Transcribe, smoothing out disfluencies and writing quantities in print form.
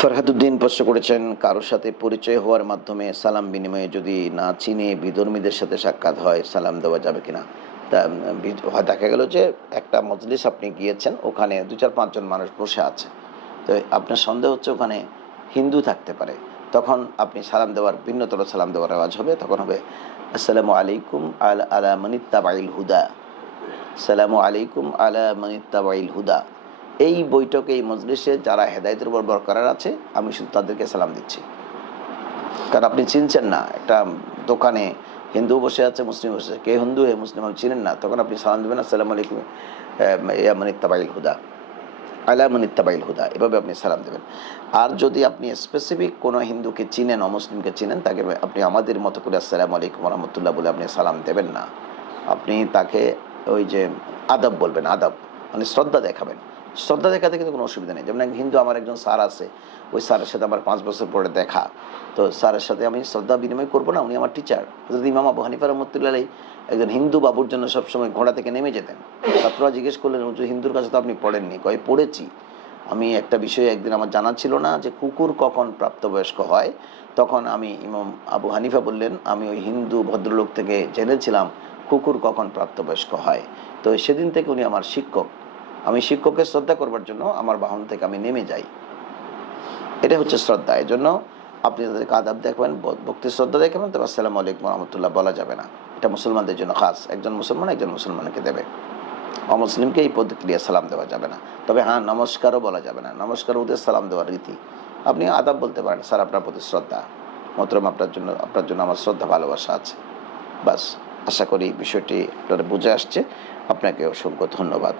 ফরহাদুদ্দিন প্রশ্ন করেছেন, কারোর সাথে পরিচয় হওয়ার মাধ্যমে সালাম বিনিময়ে যদি না চিনে বিধর্মীদের সাথে সাক্ষাৎ হয়, সালাম দেওয়া যাবে কিনা? তা দেখা গেল যে একটা মজলিস আপনি গিয়েছেন, ওখানে 2-4-5 জন মানুষ বসে আছে। তো আপনার সন্দেহ হচ্ছে ওখানে হিন্দু থাকতে পারে। তখন আপনি সালাম দেওয়ার ভিন্নতর সালাম দেওয়ার রেওয়াজ হবে। তখন হবে আসসালামু আলাইকুম আলা মানিত্তাবাইল হুদা। আসসালামু আলাইকুম আলা মানিত্তাবাইল হুদা। এই বৈঠকে, এই মজলিসে যারা হেদায়েতের উপর বরকরার আছে, আমি শুধু তাদেরকে সালাম দিচ্ছি। কারণ আপনি চিনছেন না, একটা দোকানে হিন্দু বসে আছে, মুসলিম বসে আছে, কে হিন্দু হে মুসলিম আপনি চিনেন না, তখন আপনি সালাম দেবেন আসসালামু আলাইকুম ইয়া মানিত্তাবাইল হুদা, আলা মানিত্তাবাইল হুদা, এভাবে আপনি সালাম দেবেন। আর যদি আপনি স্পেসিফিক কোনো হিন্দুকে চিনেন, অমুসলিমকে চিনেন, তাকে আপনি আমাদের মতো করে আসসালামু আলাইকুম রহমতুল্লাহ বলে আপনি সালাম দেবেন না। আপনি তাকে ওই যে আদব বলবেন, আদব মানে শ্রদ্ধা দেখাবেন। শ্রদ্ধা দেখাতে কিন্তু কোনো অসুবিধা নেই। যেমন হিন্দু আমার একজন স্যার আছে, ওই স্যারের সাথে আমার 5 বছর পরে দেখা, তো স্যারের সাথে আমি শ্রদ্ধা বিনিময় করবো না? উনি আমার টিচার। হযরত ইমাম আবু হানিফা রাহমাতুল্লাহ আলাইহি একজন হিন্দু বাবুর জন্য সবসময় ঘোড়া থেকে নেমে যেতেন। ছাত্ররা জিজ্ঞেস করলেন, হুজুর হিন্দুর কাছে তো আপনি পড়েননি? কয়, পড়েছি। আমি একটা বিষয়ে একদিন আমার জানা ছিল না যে কুকুর কখন প্রাপ্তবয়স্ক হয়। তখন আমি ইমাম আবু হানিফা বললেন, আমি ওই হিন্দু ভদ্রলোক থেকে জেনেছিলাম কুকুর কখন প্রাপ্তবয়স্ক হয়। তো সেদিন থেকে উনি আমার শিক্ষক। আমি শিক্ষককে শ্রদ্ধা করবার জন্য আমার বাহন থেকে আমি নেমে যাই। এটা হচ্ছে শ্রদ্ধা। এজন্য আপনি তাদেরকে আদাব দেখবেন, ভক্তি শ্রদ্ধা দেখাবেন, তবে আসসালামু আলাইকুম রহমতুল্লাহ বলা যাবে না। এটা মুসলমানদের জন্য খাস। একজন মুসলমান একজন মুসলমানকে দেবে, অমুসলিমকে এই প্রতিক্রিয়া সালাম দেওয়া যাবে না। তবে হ্যাঁ, নমস্কারও বলা যাবে না। নমস্কার ওদের সালাম দেওয়ার রীতি। আপনি আদাব বলতে পারেন, স্যার আপনার প্রতি শ্রদ্ধা, মোহতরম আপনার জন্য আমার শ্রদ্ধা ভালোবাসা আছে। বাস। আশা করি বিষয়টি আপনারা বুঝে আসছে। আপনাকে অসংখ্য ধন্যবাদ।